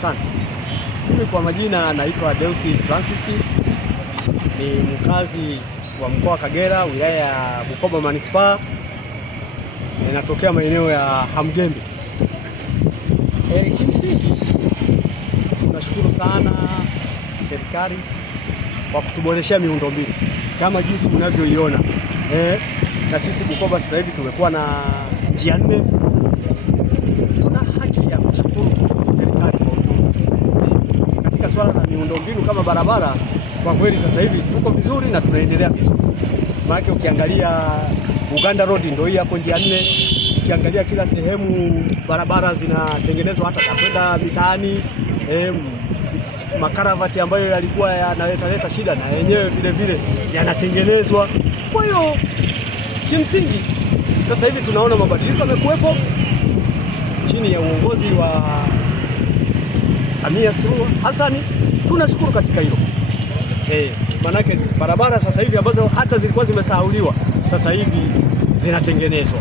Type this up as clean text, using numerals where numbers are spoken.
Asante. Mimi kwa majina naitwa Deusi Francis, ni mkazi wa mkoa wa Kagera, wilaya ya Bukoba Manispaa. Ninatokea maeneo ya Hamgembe. Kimsingi tunashukuru sana serikali kwa kutuboreshea miundombinu kama jinsi mnavyoiona. Na sisi Bukoba sasa hivi tumekuwa na njia 4. Tuna haki ya kushukuru serikali kwa ujumla. Katika swala la miundombinu kama barabara, kwa kweli sasa hivi tuko vizuri na tunaendelea vizuri. Maana ukiangalia Uganda Road ndio hii hapo njia 4. Ukiangalia kila sehemu barabara zinatengenezwa hata za kwenda mitaani. Makaravati ambayo yalikuwa yanaleta shida na yenyewe vile vile yanatengenezwa. Kwa hiyo kimsingi sasa hivi tunaona mabadiliko yamekuwepo chini ya uongozi wa Samia Suluhu Hassan. Tunashukuru katika hilo. Manake barabara sasa hivi ambazo hata zilikuwa zimesahauliwa sasa hivi zinatengenezwa.